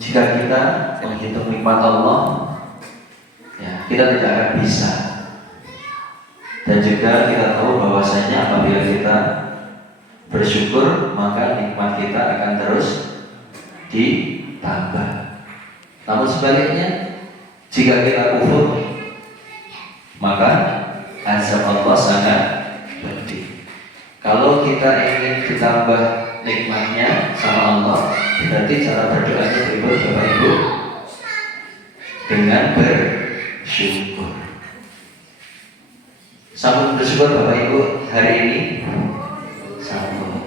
Jika kita menghitung nikmat Allah, ya, kita tidak akan bisa. Dan juga kita tahu bahwasanya apabila kita bersyukur, maka nikmat kita akan terus ditambah. Namun sebaliknya, jika kita kufur, maka azab Allah sangat pedih. Kalau kita ingin ditambah nikmatnya sama Allah, berarti cara berdoanya berikut Bapak Ibu, dengan bersyukur. Sambut bersyukur Bapak Ibu hari ini. Sambut.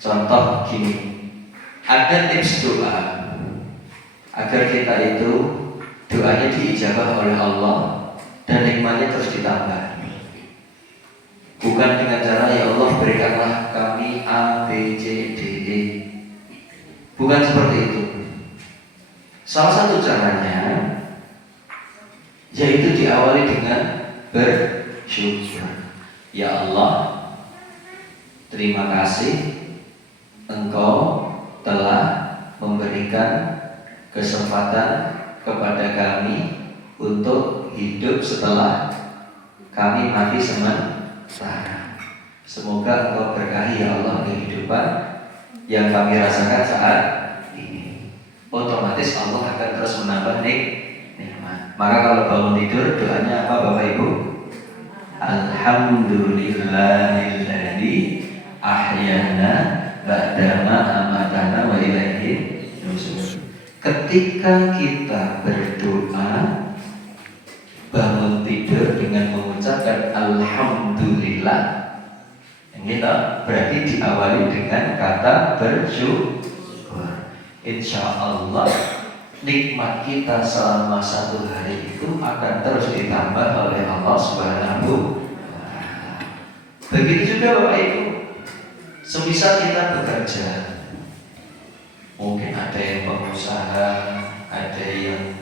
Contoh gini, ada tips doa agar kita itu doanya diijabah oleh Allah dan nikmatnya terus ditambah. Bukan dengan cara ya Allah berikanlah kami A, B, C, D, E. Bukan seperti itu. Salah satu caranya yaitu diawali dengan bersyukur. Ya Allah, terima kasih Engkau telah memberikan kesempatan kepada kami untuk hidup setelah kami mati sementara. Semoga Engkau berkahi ya Allah kehidupan yang kami rasakan saat ini. Otomatis Allah akan terus menambah nikmat. Maka kalau bangun tidur doanya apa Bapak Ibu? Alhamdulillahilladzi ahyana ba'dama amatana wa ilaihi nusyur. Ketika kita berdoa bangun tidur dengan mengucapkan alhamdulillah, kita berarti diawali dengan kata bersyukur. Insya Allah nikmat kita selama satu hari itu akan terus ditambah oleh Allah Subhanahu wa Ta'ala. Begitu juga Bapak Ibu, semisal kita bekerja, mungkin ada yang pengusaha, ada yang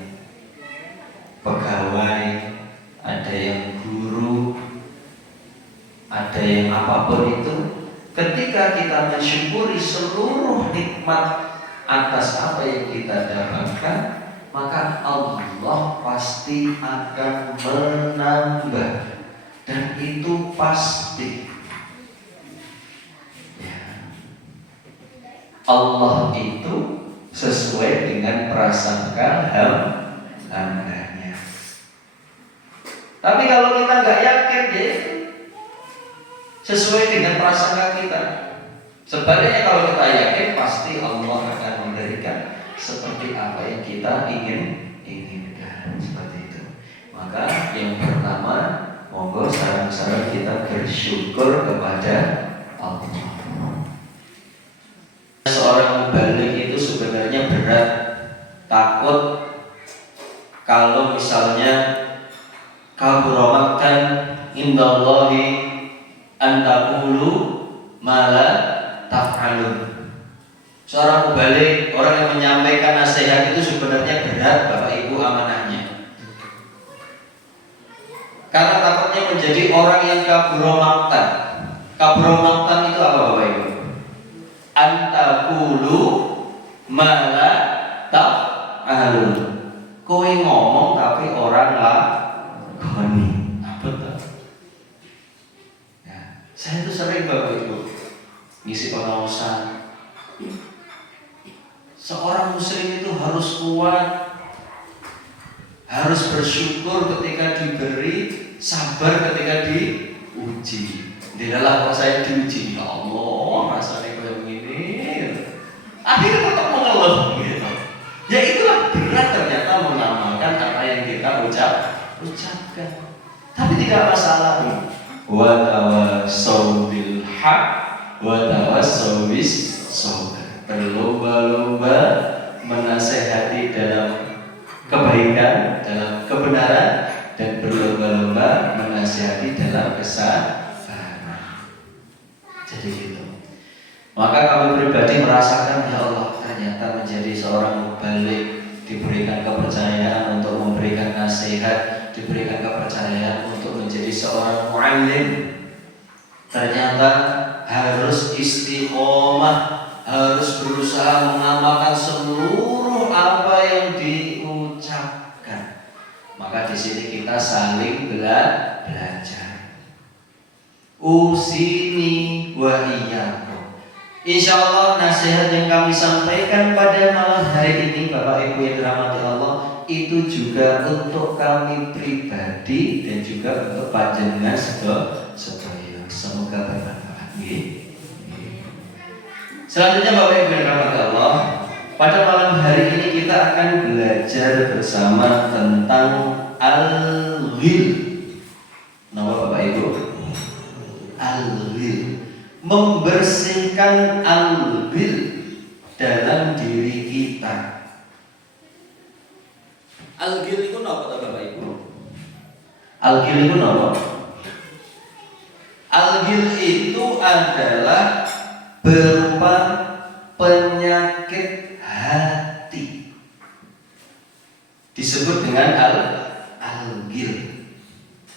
pegawai, ada yang guru, ada yang apapun itu. Ketika kita mensyukuri seluruh nikmat atas apa yang kita dapatkan, maka Allah pasti akan menambah, dan itu pasti. Ya. Allah itu sesuai dengan prasangka hambanya. Tapi kalau kita nggak yakin, ya sesuai dengan prasangka kita. Sebaliknya kalau kita yakin, pasti Allah akan memberikan seperti apa yang kita inginkan. Seperti itu. Maka yang pertama, monggo saran-saran kita bersyukur kepada Allah. Seorang mubalik itu sebenarnya berat, takut kalau misalnya kaburamakkan indallahi antaqulu mala taf'alun. Seorang mubalik, orang yang menyampaikan nasihat itu sebenarnya berat Bapak Ibu amanahnya. Karena takutnya menjadi orang yang kaburomaktan. Kaburomaktan itu apa Bapak Ibu? Antaqulu mala taf'alun. Kowe ngomong tapi orang lakoni. Apa tuh? Ya, saya itu sering Bapak Ibu ngisi pengawasan. Seorang muslim itu harus kuat, harus bersyukur ketika diberi, sabar ketika diuji. Tidaklah kok saya diuji, ya Allah, rasanya kayak begini. Akhirnya tetap mengeluh gitu. Ya itulah berat ternyata mengamalkan apa yang kita ucapkan. Tapi tidak masalah nih. Wa tawassaw bil haq wa tawassaw bis sabr. Berlomba-lomba menasehati dalam kebaikan, dalam kebenaran, dan berlomba-lomba menasehati dalam kesabaran. Jadi gitu. Maka kami pribadi merasakan, ya Allah, ternyata menjadi seorang mubalik, diberikan kepercayaan untuk memberikan nasihat, diberikan kepercayaan untuk menjadi seorang mu'allim. Ternyata harus istiqomah, harus berusaha mengamalkan seluruh kita saling belajar. Usini wa iyyakum. Insyaallah nasihat yang kami sampaikan pada malam hari ini Bapak Ibu yang dirahmati Allah itu juga untuk kami pribadi dan juga untuk panjenengan sedaya. Semoga bermanfaat. Selanjutnya Bapak Ibu yang dirahmati Allah, pada malam hari ini kita akan belajar bersama tentang al-ghil. Nama Bapak Ibu? Al-ghil. Membersihkan al-ghil dalam diri kita. Al-ghil itu apa Bapak Ibu? Al-ghil itu apa? Al-ghil itu adalah berupa penyakit hati. Disebut dengan al-ghil.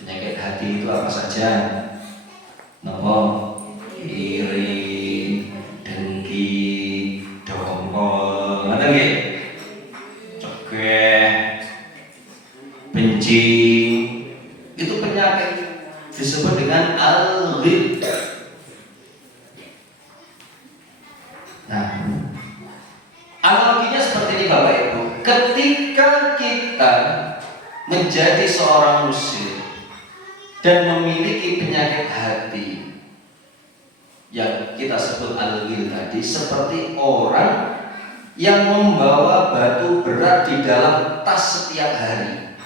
Penyakit hati itu apa saja? Napa? Iri, dengki, dongkol, ngoten nggih? Cegeh, benci. Itu penyakit disebut dengan al-ghil. Nah, analoginya seperti ini Bapak Ibu. Ketika kita menjadi seorang muslim dan memiliki penyakit hati yang kita sebut al-ghil tadi, seperti orang yang membawa batu berat di dalam tas setiap hari.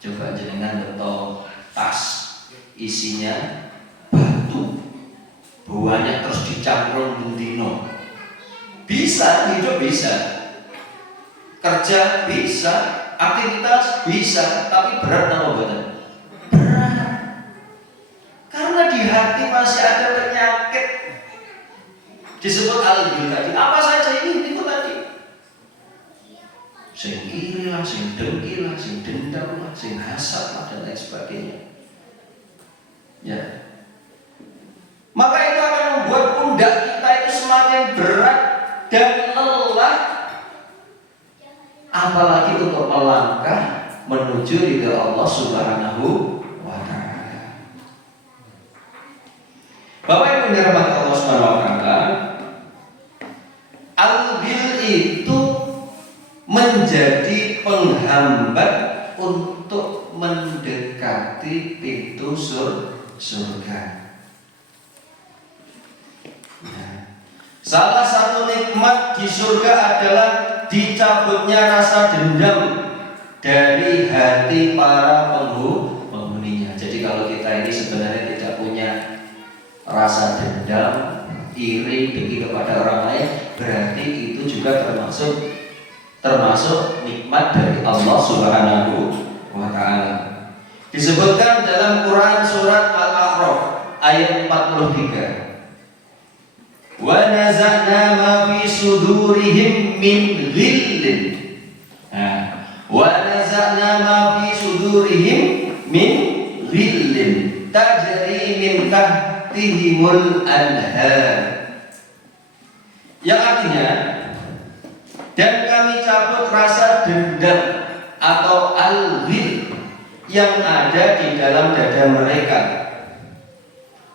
Coba jenengan betul tas isinya batu, buahnya terus dicamplung bendino. Bisa, hidup bisa, kerja bisa, aktivitas bisa, tapi berat nama badan. Karena di hati masih ada penyakit disebut al-ghil tadi. Apa saja ini? Itu tadi. Sing iri lah, sing dengki lah, sing dendam lah, sing hasad lah, dan lain sebagainya. Ya. Maka itu akan membuat pundak kita itu semakin berat dan lelah, apalagi untuk melangkah menuju ridha Allah Subhanahu wa ta'ala. Bapak Ibu yang dirahmati Allah Subhanahu wa ta'ala, al-ghil itu menjadi penghambat untuk mendekati pintu surga. Salah satu nikmat di surga adalah dicabutnya rasa dendam dari hati para penghuninya. Jadi kalau kita ini sebenarnya tidak punya rasa dendam, iri, dengki kepada orang lain, berarti itu juga termasuk nikmat dari Allah Subhanahu wa ta'ala. Disebutkan dalam Quran surat Al-A'raf ayat 43. Wa naza'na ma fi sudurihim min ghillin. Wa naza'na ma fi sudurihim min ghillin tajri min tahtihimul anhar. Yang artinya, dan kami cabut rasa dendam atau al-ghil yang ada di dalam dada mereka.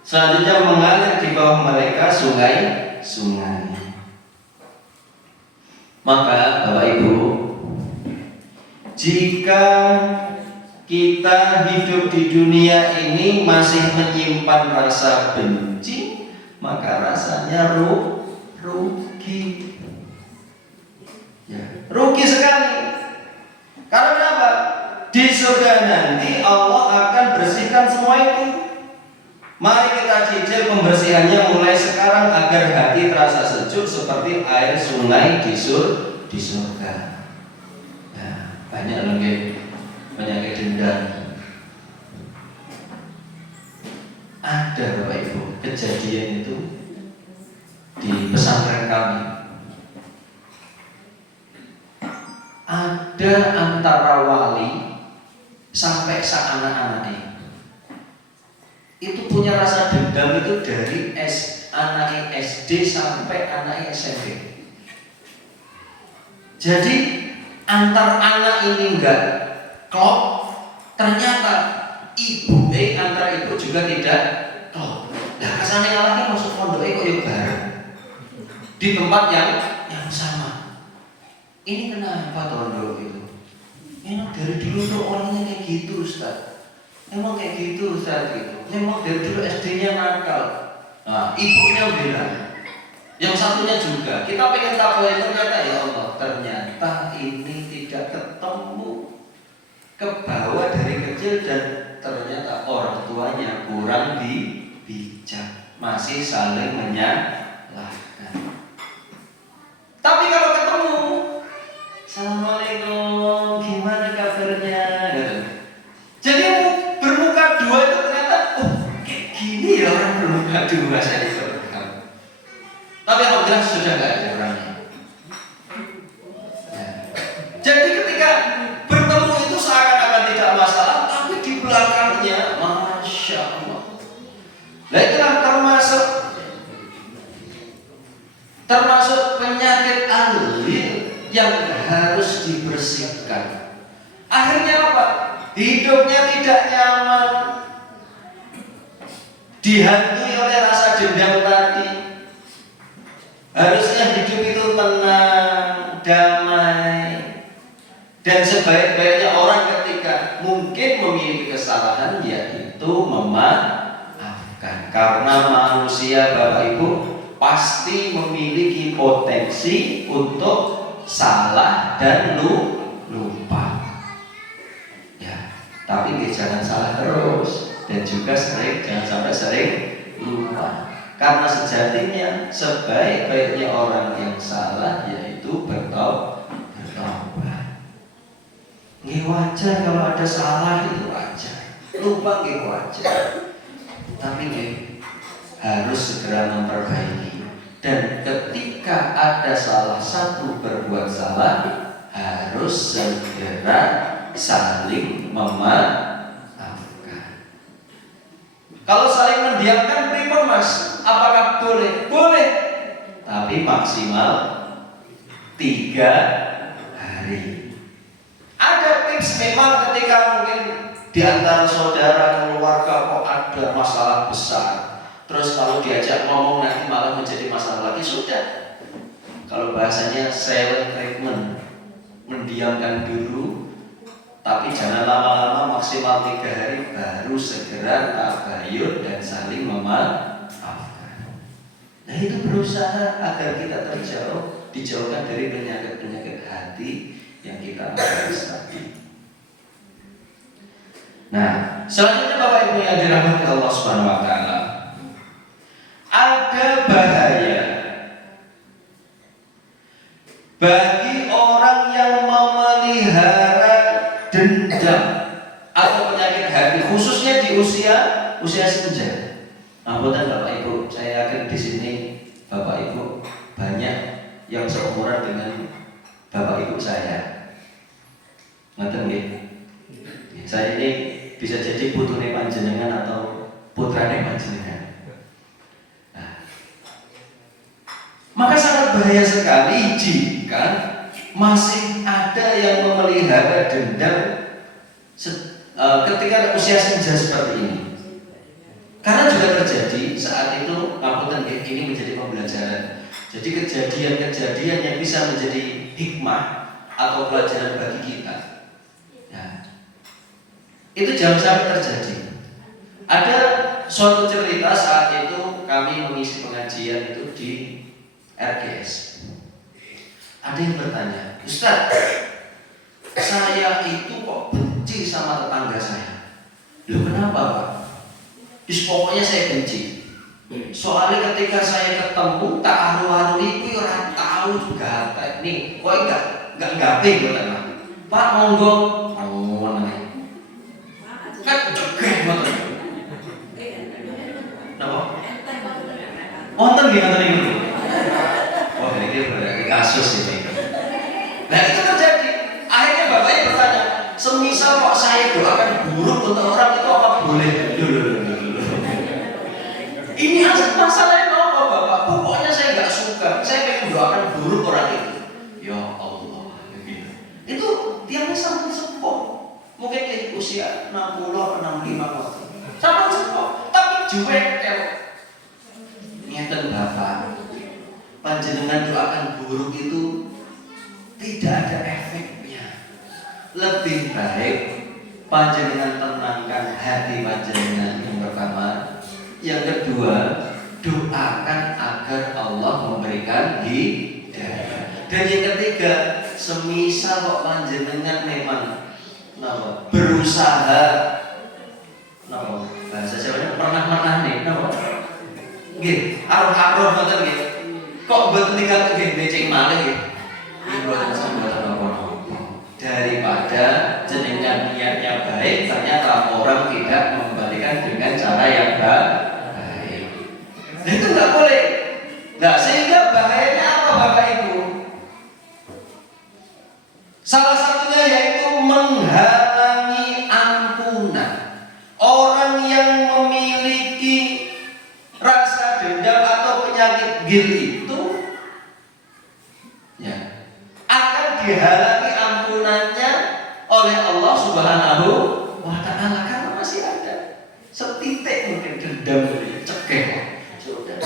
Selanjutnya mengalir di bawah mereka sungai-sungai. Maka Bapak Ibu, jika kita hidup di dunia ini masih menyimpan rasa benci, maka rasanya rugi. Ya, rugi sekali. Karena kenapa? Di surga nanti Allah akan bersihkan semua itu. Mari kita cicil pembersihannya mulai sekarang agar hati terasa sejuk seperti air sungai di surga. Nah, banyak lagi penyakit dendam. Ada Bapak Ibu kejadian itu di pesantren kami. Ada antara wali sampai anak-anaknya itu punya rasa dendam itu dari anak SD sampai anak SMP. Jadi antar anak ini enggak klop, Ternyata antara ibu juga tidak klop. Nah kesannya lagi masuk pondok kok yuk bareng di tempat yang sama. Ini kenapa pondok itu? Emang dari dulu tuh orangnya kayak gitu Ustaz. Emang kayak gitu Ustaz gitu. Emang dari dulu SD-nya nakal. Nah ibunya bilang, yang satunya juga kita pengen tahu ternyata ya Allah, ternyata ini tidak ketemu ke bawah dari kecil dan ternyata orang tuanya kurang bijak, masih saling menyalahkan. Tapi kalau ketemu, Assalamualaikum, gimana kabarnya? Jadi bermuka dua itu ternyata, kayak gini ya orang bermuka dua saya itu. Tapi alhamdulillah sudah nggak ada orangnya. Ya. Jadi ketika bertemu itu seakan-akan tidak masalah, tapi di belakangnya, masya Allah. Nah itulah termasuk penyakit alil yang harus dibersihkan. Akhirnya apa? Hidupnya tidak nyaman, dihantui oleh rasa dendam tadi. Harusnya hidup itu tenang, damai, dan sebaik-baiknya orang ketika mungkin memiliki kesalahan yaitu memaafkan. Karena manusia Bapak Ibu pasti memiliki potensi untuk salah dan lupa. Ya, tapi jangan salah terus dan juga jangan sampai sering lupa. Karena sejatinya sebaik-baiknya orang yang salah yaitu bertobat. Nggih wajar kalau ada salah, itu wajar. Lupa nggih wajar. Tapi nggih harus segera memperbaiki. Dan ketika ada salah satu berbuat salah, harus segera saling memaafkan. Kalau saling mendiamkan pripun Mas? Apakah boleh? Boleh. Tapi maksimal 3 hari. Ada tips memang ketika mungkin di antara saudara keluarga kok ada masalah besar. Terus kalau diajak ngomong nanti malah menjadi masalah lagi, sudah. Kalau bahasanya silent treatment, mendiamkan dulu. Tapi jangan lama-lama, maksimal 3 hari baru segera tabayun dan saling memaafkan. Nah itu berusaha agar kita dijauhkan dari penyakit-penyakit hati yang kita bahas tadi. Nah, selanjutnya Bapak Ibu yang dirahmati Allah Subhanahu wa taala, ada bahaya bagi orang yang memelihara dendam atau penyakit hati, khususnya di usia senja. Ampun Bapak Ibu, saya yakin di sini Bapak Ibu banyak yang seumuran dengan Bapak Ibu saya. Ngerti nggih? Saya ini bisa jadi putune panjenengan atau putrane panjenengan. Nah, maka sangat bahaya sekali jika masih ada yang memelihara dendam ketika usia senja seperti ini. Karena juga terjadi saat itu, ngapunten ini menjadi pembelajaran. Jadi kejadian-kejadian yang bisa menjadi hikmah atau pelajaran bagi kita. Ya. Itu jangan sampai terjadi. Ada suatu cerita saat itu kami mengisi pengajian itu di RGS. Ada yang bertanya, Ustaz, saya itu kok benci sama tetangga saya. Loh kenapa Pak? Pokoknya saya benci. Soalnya ketika saya ketemu tak haru-haru itu orang tahu juga nih, kok enggak gape gitu kan. Pak monggo, kan juga ngoten. Napa? Wonten nggih ngoten niku. Oh, ini berarti kasus ini. Nah, itu terjadi. Akhirnya bapaknya bertanya, semisal kok saya doakan buruk untuk orang itu apa boleh? Ini masalahnya apa Bapak? Pokoknya saya nggak suka. Saya pengen doakan buruk orang itu. Ya Allah, gitu. Itu tiangnya sangat sepuh. Mungkin usia usia 60 65 waktu. Sama sepo, tapi juwek ngeten Bapak. Panjenengan doakan buruk itu tidak ada efeknya. Lebih baik panjenengan tenangkan hati panjenengan yang pertama. Yang kedua, doakan agar Allah memberikan hidayah. Dan yang ketiga, semisal kok panjenengan memang berusaha bahasa Jawa pernah nih nggih aruh-aruh ngoten nggih kok mboten tinggal nggih becik malih nggih mboten sampeyan napa-napa daripada jenengan niatnya baik ternyata orang tidak mengembalikan dengan cara yang baik. Nah, itu nggak boleh. Nah, sehingga bahayanya apa Bapak Ibu? Salah satunya yaitu menghalangi ampunan. Orang yang memiliki rasa dendam atau penyakit gil itu ya, akan dihalangi ampunannya oleh Allah Subhanahu wa Ta'ala karena masih ada setitik mungkin dendam cekeh sudah.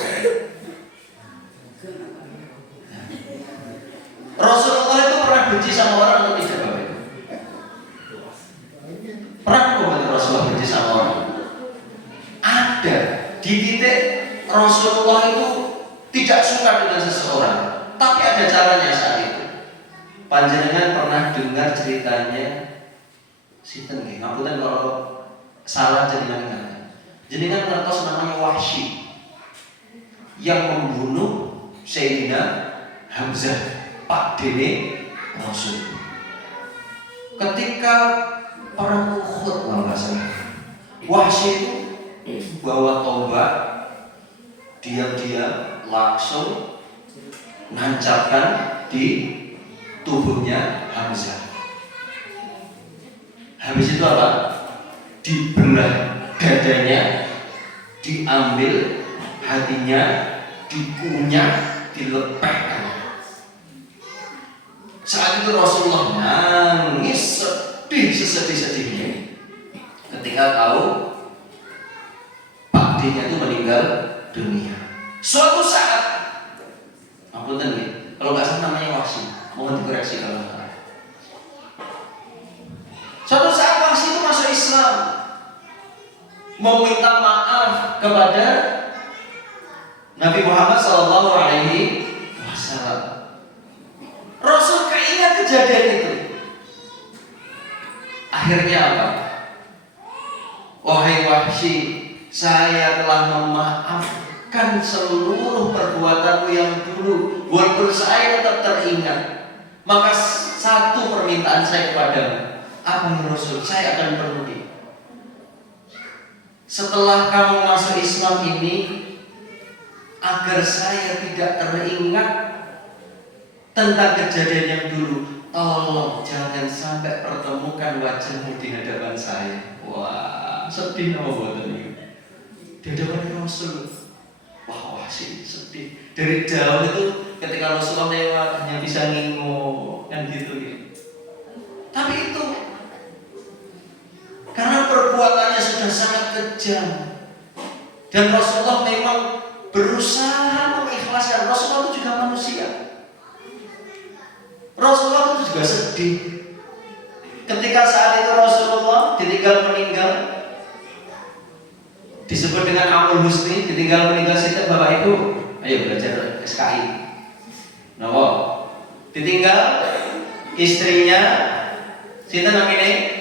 Rasulullah itu pernah benci sama orang atau tidak Bapak? Pernah bukan Rasulullah benci sama orang? Ada. Di titik Rasulullah itu tidak suka dengan seseorang, tapi ada caranya saat itu. Panjenengan pernah dengar ceritanya sinten nggih? Ngapunten kalau salah jenengan. Jenengan ngertos namanya Wahsy yang membunuh Sayyidina Hamzah, Pak Dene Rasul. Ketika perang Uhud Wahsy itu bawa tombak, diam-diam langsung nancapkan di tubuhnya Hamzah. Habis itu apa? Dibelah dadanya, diambil hatinya, dikunyah, dilepehkan. Saat itu Rasulullah nangis sedih sesedih-sedihnya ketika tahu Pak D-nya itu meninggal dunia. Suatu saat, apunten nih, kalau nggak salah namanya Wahsy, mohon dikoreksi kalau salah. Suatu saat Wahsy itu masuk Islam, mau minta maaf kepada Nabi Muhammad SAW. Rasul keingat kejadian itu. Akhirnya apa? Wahai Wahsy, saya telah memaafkan seluruh perbuatanmu yang dulu, walaupun saya tetap teringat. Maka satu permintaan saya kepadamu, apa ya Rasul? Saya akan penuhi. Setelah kamu masuk Islam ini, agar saya tidak teringat tentang kejadian yang dulu, tolong jangan sampai pertemukan wajahmu di hadapan saya. Wah, sedih nama buatan ini. Di hadapan Rasul. Wah, sih sedih. Dari jauh itu ketika Rasulullah lewat hanya bisa ngingo kan gitu ya. Tapi itu karena perbuatannya sudah sangat kejam dan Rasulullah memang berusaha mengikhlaskan. Rasulullah itu juga manusia. Rasulullah itu juga sedih ketika saat itu Rasulullah ditinggal meninggal, disebut dengan Amul Husni, ditinggal meninggal. Sinten Bapak Ibu? Ayo belajar SKI. Napa? Ditinggal istrinya sinten namanya?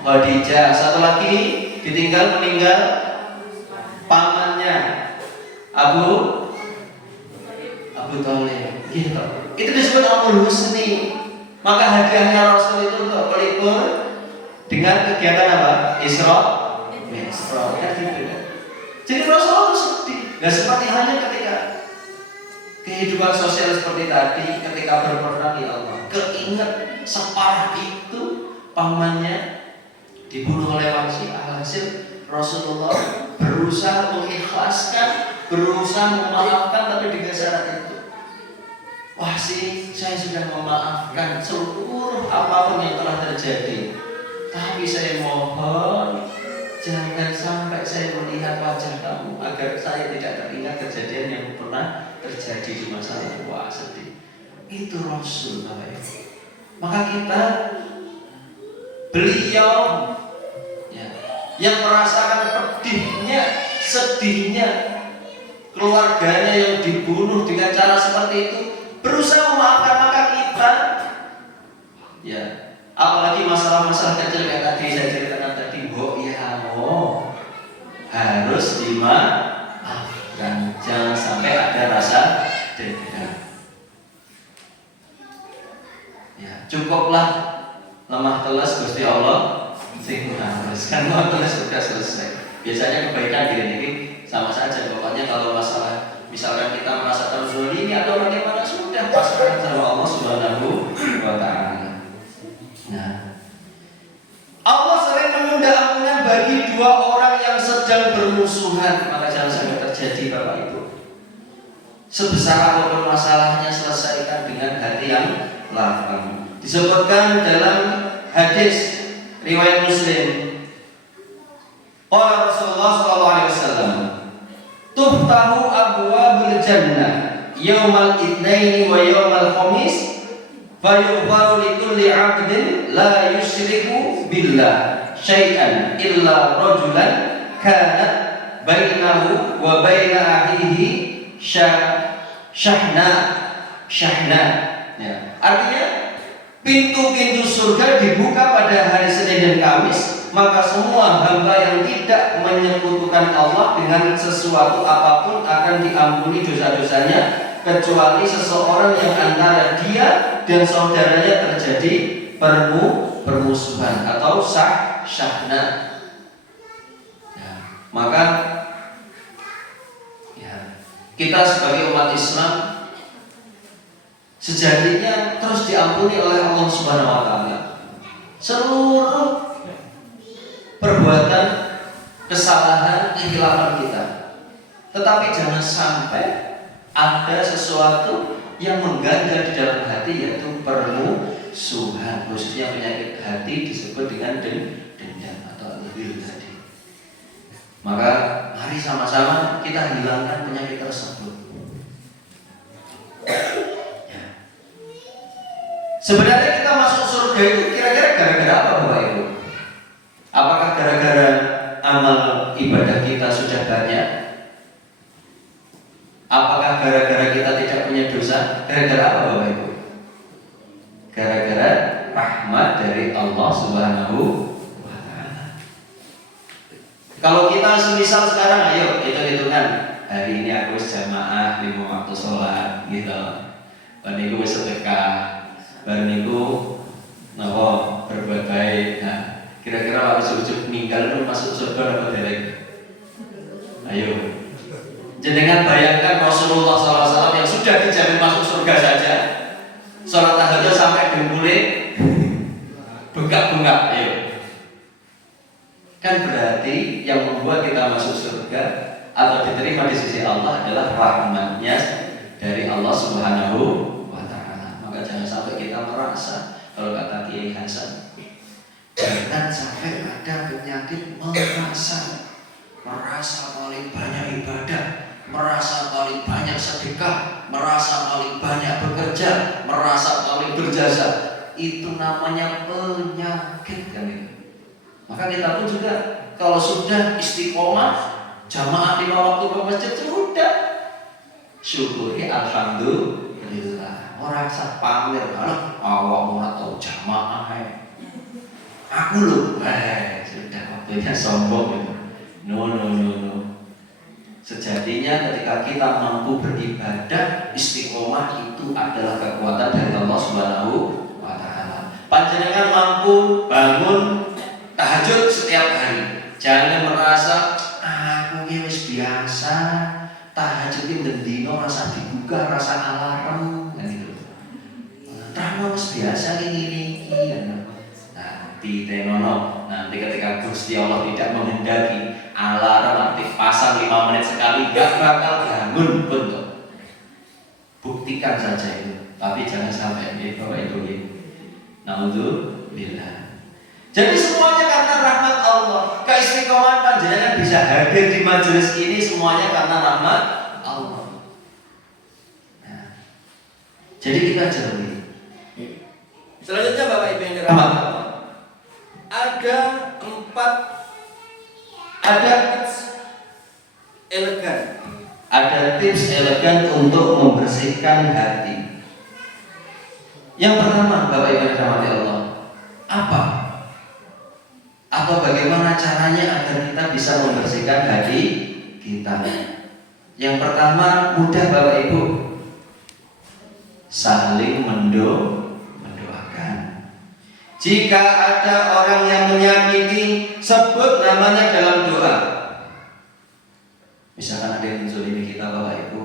Khadijah. Satu lagi ditinggal meninggal pamannya Abu Thalib. Gitu. Itu disebut Amul Husni. Maka hadiahnya Rasul itu untuk pelipur dengan kegiatan apa? Isra Mi'raj. Jadi Rasulullah itu sedih. Nah seperti halnya ketika kehidupan sosial seperti tadi, ketika berperang ya Allah, keinget separah itu pamannya dibunuh oleh Wahsy. Alhasil Rasulullah berusaha mengikhlaskan, berusaha memaafkan, tapi dengan syarat itu. Wahsy, saya sudah memaafkan seluruh apapun yang telah terjadi. Tapi saya mohon jangan sampai saya melihat wajah kamu agar saya tidak teringat kejadian yang pernah terjadi di masa lalu. Wah, sedih. Itu Rasul, Bapak Ibu. Maka kita, beliau ya, yang merasakan pedihnya, sedihnya keluarganya yang dibunuh dengan cara seperti itu, berusaha memaafkan. Maka kita ya, apalagi masalah-masalah kecil kayak tadi saya ceritakan tadi, harus dimaafkan, jangan sampai ada rasa dendam. Ya, cukuplah lemah teles Gusti Allah sing harus kan teles sudah selesai. Biasanya kebaikan gini sama saja, pokoknya kalau masalah misalkan kita merasakan zalimi atau bagaimana, sudah pasrahkan sama Allah Subhanahu wa taala. Nah, Allah sering menunda ampunan bagi dua orang yang sedang bermusuhan. Maka jangan sampai terjadi, Bapak Ibu. Sebesar apapun masalahnya, selesaikan dengan hati yang lapang. Disebutkan dalam hadis riwayat Muslim, qala Rasulullah sallallahu alaihi wasallam, tuftahu abwabul jannah yaumal itsnaini wa yaumal khamis fayughfaru likulli 'abdin la yusyriku billah syai'an illa rajulan kanat bainahu wa baina akhihi syahna. Ya. Artinya pintu-pintu surga dibuka pada hari Senin dan Kamis, maka semua hamba yang tidak menyekutukan Allah dengan sesuatu apapun akan diampuni dosa-dosanya, kecuali seseorang yang antara dia dan saudaranya terjadi permusuhan atau syahna. Ya, maka ya, kita sebagai umat Islam sejatinya terus diampuni oleh Allah Subhanahu wa taala seluruh perbuatan kesalahan, kehilapan kita. Tetapi jangan sampai ada sesuatu yang mengganjal di dalam hati, yaitu permusuhan. Khususnya penyakit hati disebut dengan dendam atau ghil tadi. Maka mari sama-sama kita hilangkan penyakit tersebut. Sebenarnya kita masuk surga itu kira-kira gara-gara apa, Bapak Ibu? Apakah gara-gara amal ibadah kita sudah banyak? Apakah gara-gara kita tidak punya dosa? Gara-gara apa, Bapak Ibu? Gara-gara rahmat dari Allah Subhanahu wa taala. Kalau kita semisal sekarang, ayo hitung-hitungan, hari ini aku jamaah 5 waktu sholat gitu. Dan itu sedekah. Baru niku napa berbuat baik. Nah, kira-kira waktu sujud meninggal itu masuk surga atau tidak? Ayo, jenengan bayangkan Rasulullah SAW yang sudah dijamin masuk surga saja, sholat tahajud sampai dengkulnya bengkak-bengkak. Ayo, kan berarti yang membuat kita masuk surga atau diterima di sisi Allah adalah rahmatnya dari Allah Subhanahu. Jangan sampai kita merasa, kalau kata Kiai Hasan, jangan sampai ada penyakit merasa paling banyak ibadah, merasa paling banyak sedekah, merasa paling banyak bekerja, merasa paling berjasa. Itu namanya penyakit kan itu. Maka kita pun juga kalau sudah istiqomah jamaah 5 waktu ke masjid, sudah syukuri alhamdulillah. Orang sak pamer kalau awak ora tau jamaah aku lho, sudah waktunya sombong gitu. No. Sejatinya ketika kita mampu beribadah, istiqomah itu adalah kekuatan dari Allah Subhanahu wa taala. Panjenengan mampu bangun tahajud setiap hari. Jangan merasa aku ki wis biasa, tahajud ki ndendino rasa dibuka, rasa alarm. Rama mas biasa ini. Nanti tenono, nanti ketika Gusti Allah tidak menghendaki, alarm aktif pasang 5 menit sekali, gak bakal bangun pun tuh. Buktikan saja itu, tapi jangan sampai Bapak Ibu. Naudzubillah. Jadi semuanya karena rahmat Allah. Keistiqomahan panjenengan bisa hadir di majelis ini semuanya karena rahmat Allah. Nah, jadi kita jeli. Selanjutnya Bapak Ibu yang dirahmati Allah, ada tips elegan. Ada tips elegan untuk membersihkan hati. Yang pertama Bapak Ibu yang dirahmati Allah, apa? Atau bagaimana caranya agar kita bisa membersihkan hati kita? Yang pertama mudah Bapak Ibu, saling mendoakan. Jika ada orang yang menyakiti, sebut namanya dalam doa. Misalkan ada yang menzalimi kita Bapak Ibu,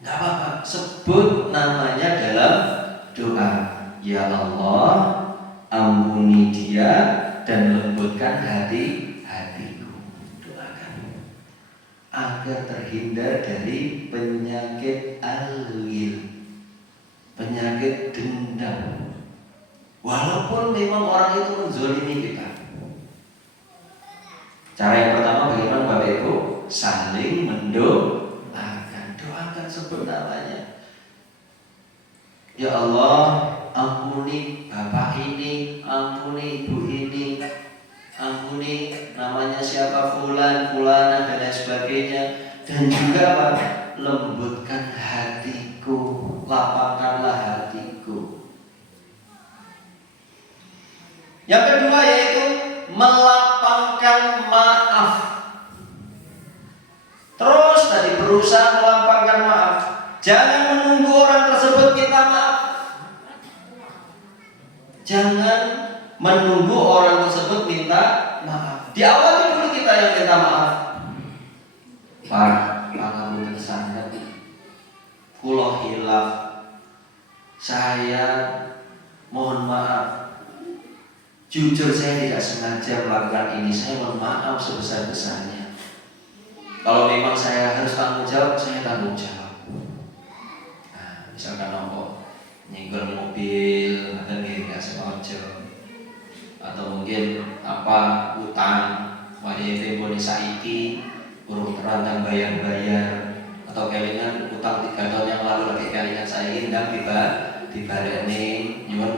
nggak apa-apa, sebut namanya dalam doa. Ya Allah, ampuni dia dan lembutkan hatiku. Doakan agar terhindar dari penyakit al-ghil, penyakit dendam. Walaupun memang orang itu menzalimi kita. Cara yang pertama bagaimana Bapak Ibu? Saling mendoakan. Doakan, sebut namanya. Ya Allah, ampuni bapak ini, ampuni ibu ini, ampuni namanya siapa, fulan, fulana dan lain sebagainya. Dan juga Pak, lembutkan hatiku, lapangkanlah hatiku. Yang kedua yaitu melapangkan maaf. Terus tadi berusaha melapangkan maaf. Jangan menunggu orang tersebut minta maaf. Jangan menunggu orang tersebut minta maaf. Diawali dulu kita yang minta maaf. Pak, pangapunten sangat, kula hilaf. Saya mohon maaf. Jujur saya tidak sengaja melakukan ini. Saya mohon maaf sebesar-besarnya. Kalau memang saya harus tanggung jawab, saya tanggung jawab. Nah, misalkan nopo nyenggol mobil, atau nggak sengaja, atau mungkin apa utang, wajib tempo saiki, urung terantang bayar, atau kelingan utang 3 tahun yang lalu lagi kelingan saya indang dibaleni nyuwun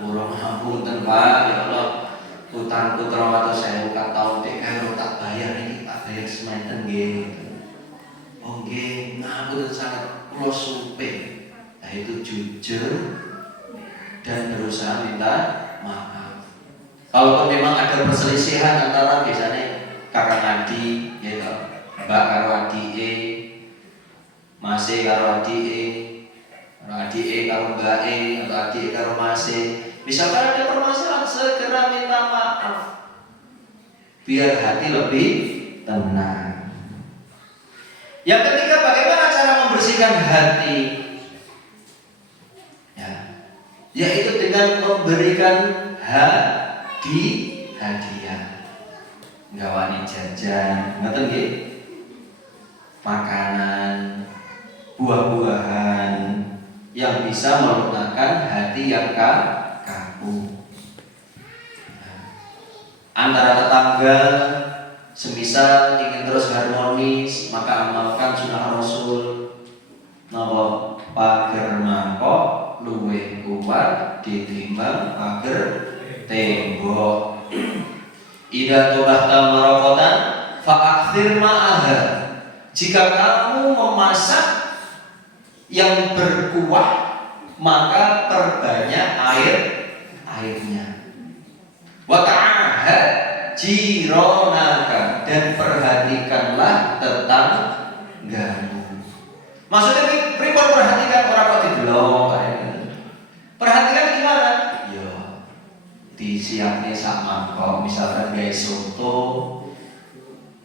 urung ngapunten Pak, ya Allah utangku 300.000 tahun dek karo tak bayar ini tak bayar sementen nggih. Oh nggih, ngapunten sangat kula supe. Nah itu jujur dan berusaha minta maaf. Kalaupun memang ada perselisihan antara biasanya kakak adik, gitu, mbak karo adike, masih karo adike, karo mbake, atau adike karo masih. Misalkan ada permasalahan, segera minta maaf biar hati lebih tenang. Yang ketiga, bagaimana cara membersihkan hati? Yaitu dengan memberikan hadiah. Ngawani jajan, ngoten nggih? Makanan, buah-buahan yang bisa melunakkan hati yang kaku. Antara tetangga, semisal ingin terus harmonis, maka amalkan sunnah Rasul. Napa pager mangkok luwih kuat ditimbang pager tembok. Idza tubahta maraqatan fa'akthir ma'aha. Jika kamu memasak yang berkuah, maka perbanyak airnya. Wa ta'ahad jironaka, dan perhatikanlah tetanggamu. Maksudnya pripun perhatikan orang kok didelok kae. Perhatikan gimana? Ya, disiapne sak mangkok, misalkan gawe soto,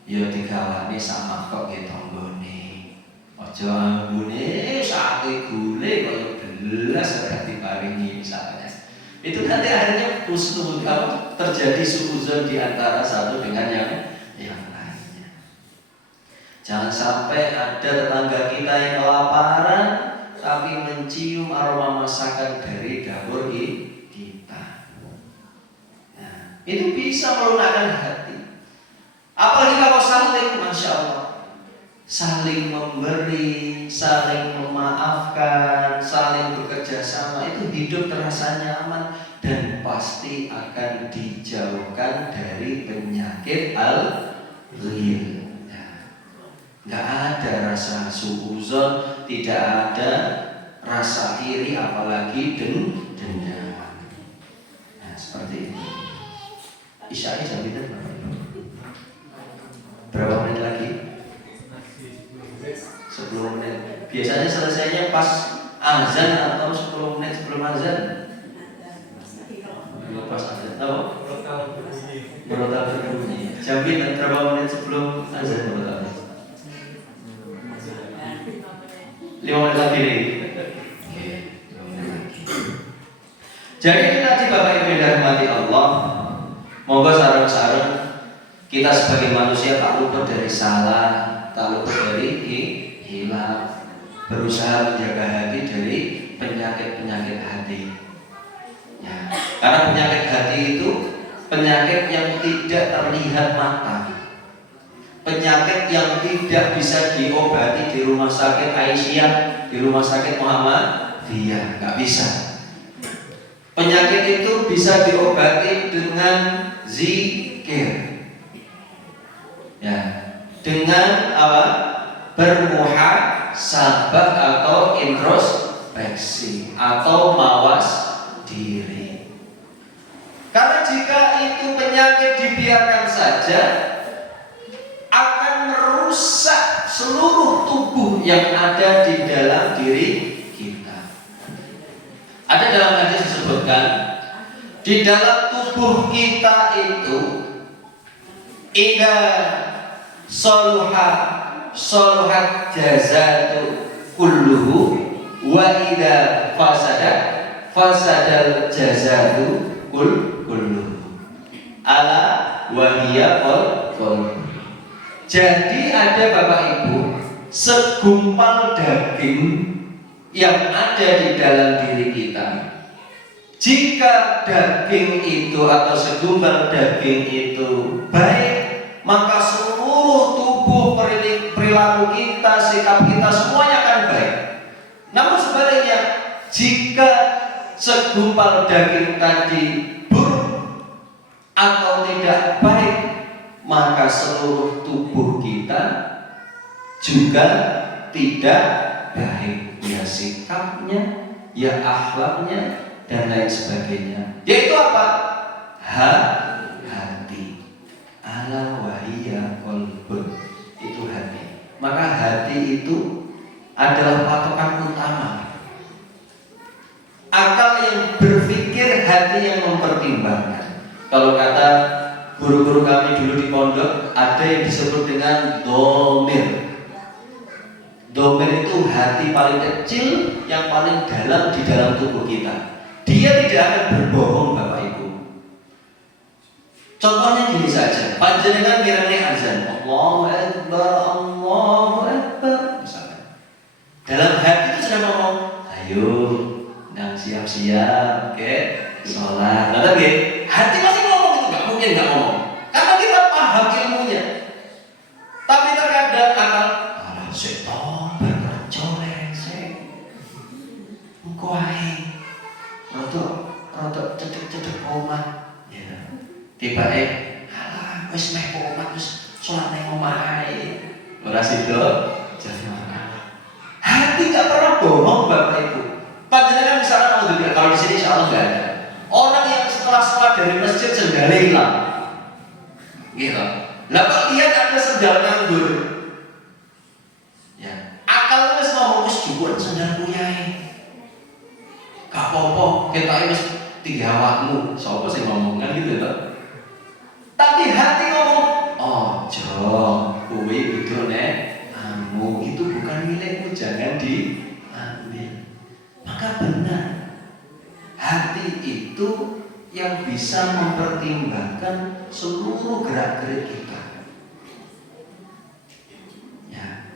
ya digawane sak mangkok nggih tanggane. Aja ambune sate gule kaya belas ora diparingi misalnya. Itu nanti akhirnya husnul terjadi suudzon di antara satu dengan yang lainnya. Jangan sampai ada tetangga kita yang kelaparan tapi mencium aroma masakan dari dapur kita. Nah, itu bisa melunakkan hati. Apalagi kalau saling, masya Allah, saling memberi, saling memaafkan, saling bekerja sama, itu hidup terasa nyaman dan pasti akan dijauhkan dari penyakit al-ghil. Nggak ada rasa suuzon, tidak ada rasa iri, apalagi dendam. Nah, seperti itu. Isya jam berapa menit lagi? 10 menit. Biasanya selesainya pas azan atau 10 menit sebelum azan. Pas azan. Tahu? Berapa berbunyi? Jam berapa menit sebelum azan? Berapa? 5 menit lagi nih. Jadi itu tadi Bapak Ibu yang dirahmati Allah. Moga sarang-sarang kita sebagai manusia tak luput dari salah, tak luput dari hilaf, berusaha menjaga hati dari penyakit-penyakit hati. Ya, karena penyakit hati itu penyakit yang tidak terlihat mata, penyakit yang tidak bisa diobati di rumah sakit Aisyah, di rumah sakit Muhammadiyah, nggak bisa. Penyakit itu bisa diobati dengan zikir, ya, dengan apa? Bermuhasabah atau introspeksi atau mawas diri. Karena jika itu penyakit dibiarkan saja, akan merusak seluruh tubuh yang ada di dalam diri kita. Ada dalam hadis disebutkan, di dalam tubuh kita itu idza soluhat jazatu kulluhu wa idza fasadal jazatu kulluhu ala wa hiya qalb. Jadi ada Bapak Ibu, segumpal daging yang ada di dalam diri kita. Jika daging itu atau segumpal daging itu baik, maka seluruh tubuh, perilaku kita, sikap kita semuanya akan baik. Namun sebaliknya, jika segumpal daging tadi buruk atau tidak baik, maka seluruh tubuh kita juga tidak baik, ya sikapnya, ya akhlaknya, dan lain sebagainya. Yaitu apa? Hati. Ala wahiyya qalbun. Itu hati. Maka hati itu adalah patokan utama. Akal yang berpikir, hati yang mempertimbangkan. Kalau kata guru-guru kami dulu di pondok, ada yang disebut dengan domir. Domir itu hati paling kecil yang paling dalam di dalam tubuh kita. Dia tidak akan berbohong, Bapak Ibu. Contohnya gini saja, panjenengan mirane azan, Allahu Akbar, Allahu Akbar, misalnya. Dalam hati itu sudah ngomong, ayo, nang siap-siap, oke, sholat. Nah, tapi hati masih ngomong itu, nggak mungkin nggak ngomong, karena kita paham ilmunya. Tapi terkadang akal, setan berkerjolek, engkau rotok cedek omah, ya. Tiba alah, wis meh omah wis sholat nang omah ae. Ora sida jamaah. Hati nggak pernah bohong, Bapak Ibu. Panjenengan misalnya mau kalau di sini insya Allah nggak ada orang yang setelah sholat dari masjid sendalnya hilang, gitu. Lah kok lihat ada sendal nganggur, ya. Akal wis ngomong wis dhuwur sendal kuyae. Gak apa-apa, kita ini tiga awakmu, siapa sih ngomong kan gitu toh. Tapi hati ngomong, ojo, kuwi kudu nek kamu itu bukan milikmu, jangan diambil. Maka benar, hati itu yang bisa mempertimbangkan seluruh gerak-gerik kita. Ya.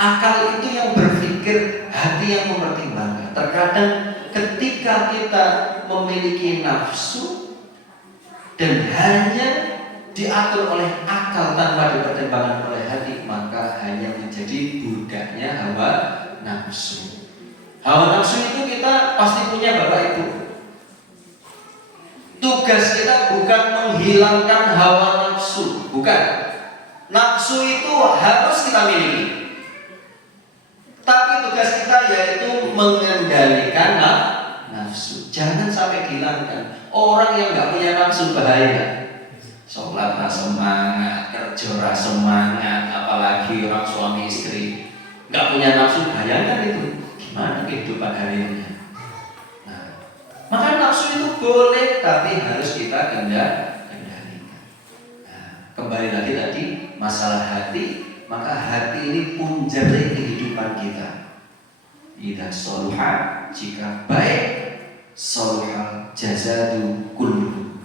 Akal itu yang berpikir, hati yang mempertimbangkan. Terkadang ketika kita memiliki nafsu, dan hanya diatur oleh akal tanpa dipertimbangkan oleh hati, maka hanya menjadi budaknya hawa nafsu. Hawa nafsu itu kita pasti punya Bapak Ibu. Tugas kita bukan menghilangkan hawa nafsu, bukan. Nafsu itu harus kita miliki. Tapi tugas kita yaitu mengendalikan nafsu. Jangan sampai dihilangkan. Orang yang nggak punya nafsu bahaya. Sholat semangat, kerja semangat, apalagi orang suami istri nggak punya nafsu, bayangkan itu gimana kehidupan hariannya. Maka nafsu itu boleh, tapi harus kita kendalikan. Kembali lagi tadi masalah hati, maka hati ini punjeri kehidupan kita. Idza sholuha, jika baik, sholuha jasadu kullu,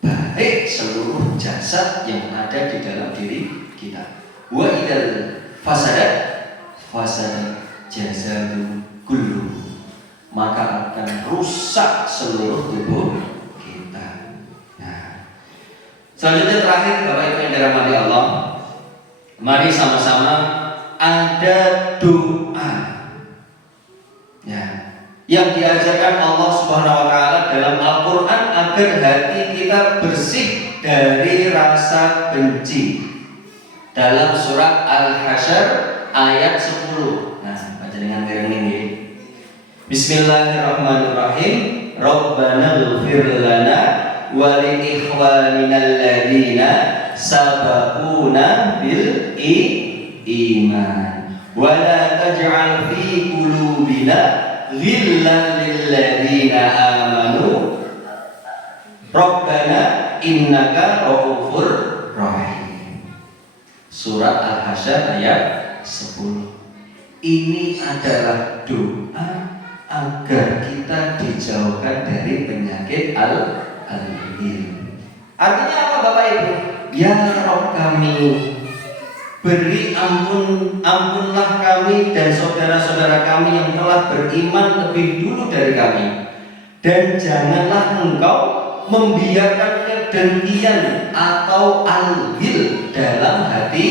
baik seluruh jasad yang ada di dalam diri kita. Wa idzal fasadat, fasadat jasadu kullu, maka akan rusak seluruh tubuh kita. Nah, selanjutnya terakhir Bapak Ibu yang dirahmati Allah, mari sama-sama ada doa ya, yang diajarkan Allah Subhanahu wa taala dalam Al-Qur'an agar hati kita bersih dari rasa benci. Dalam surat Al-Hasyr ayat 10. Nah, baca dengan mireng ini. Bismillahirrahmanirrahim. Rabbana ighfir lana wa li ikhwanina alladziina sabaquna bil iman wa la taj'al fi qulubina ghillan lil ladziina amanu Rabbana innaka ra'ufur rahim. Surat Al-Hasyr ayat 10. Ini adalah doa agar kita dijauhkan dari penyakit al-ilm. Artinya apa Bapak Ibu? Ya Rabb kami, beri ampunlah kami dan saudara-saudara kami yang telah beriman lebih dulu dari kami, dan janganlah Engkau membiarkan kedengkian atau al-ghil dalam hati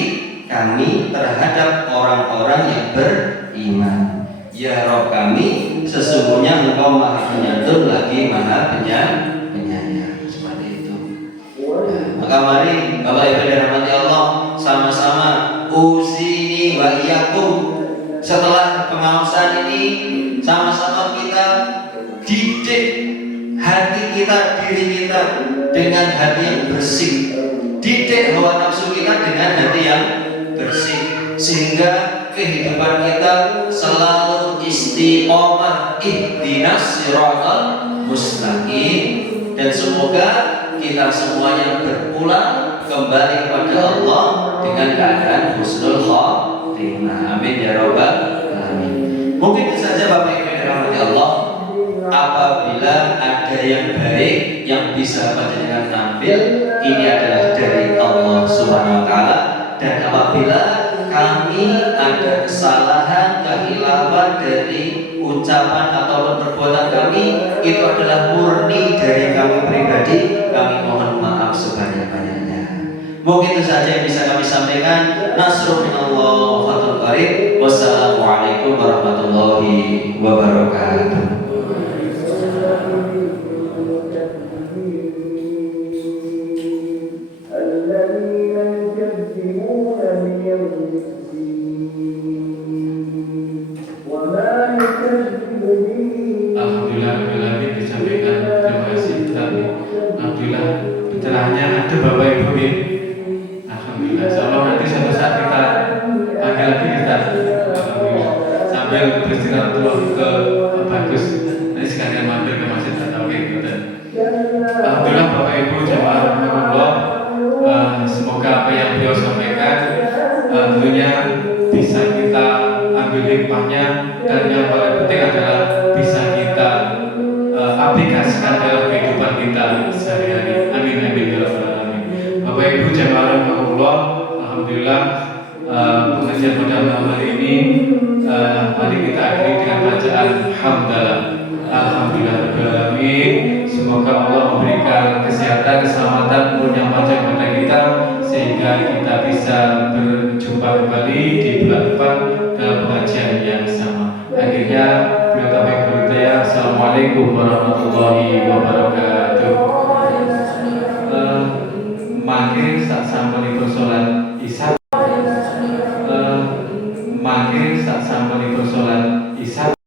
kami terhadap orang-orang yang beriman. Ya Rabb kami, sesungguhnya Engkau Maha Penyantun lagi Maha Penyayang. Seperti itu. Nah, maka mari Bapak Ibu dan rahmati Allah, sama-sama usini wa iyyakum, setelah pengawasan ini sama-sama kita didik hati kita, diri kita dengan hati yang bersih. Didik hawa nafsu kita dengan hati yang bersih, sehingga kehidupan kita selalu istiqomah ihdinas siratal mustaqim, dan semoga kita semuanya berpulang kembali kepada Allah dengan keadaan husnul khatimah. Amin ya rabbal alamin. Mungkin itu saja Bapak Ibu yang dirahmati Allah. Apabila ada yang baik yang bisa panjenengan ambil, ini adalah dari Allah Subhanahu wa taala, dan apabila kami ada kesalahan, kehilafan dari ucapan atau perbuatan kami, itu adalah murni dari kami pribadi, kami mohon maaf sebanyak-banyaknya. Mungkin itu saja yang bisa kami sampaikan. Nasrul minallah wa fathul qarib. Wassalamualaikum warahmatullahi wabarakatuh. Alhamdulillah disampaikan. Terima kasih Ustaz. Alhamdulillah pencerahannya ada Bapak Ibu ini. Alhamdulillah. Insyaallah nanti suatu saat kita panggil lagi Ustaz. Alhamdulillah. Sambil beristirahat dulu ke bagus. Nanti sekalian mampir ke Masjid At-Tauhid gitu. Alhamdulillah Bapak Ibu jamaah rahmatullah. Semoga apa yang beliau sampaikan tentunya bisa kita ambil hikmahnya, dan yang paling penting adalah bisa kita aplikasikan dalam kehidupan kita sehari-hari. Amin amin ya rabbal alamin. Bapak Ibu jamaah rahmatullah, alhamdulillah pengajian pada malam hari ini mari kita akhiri dengan bacaan hamdalah. Alhamdulillah rabbil alamin. Semoga Allah memberikan kesehatan, keselamatan Bila taufiq wal hidayah. Assalamualaikum warahmatullahi wabarakatuh. Mangke sak sampunipun salat Isya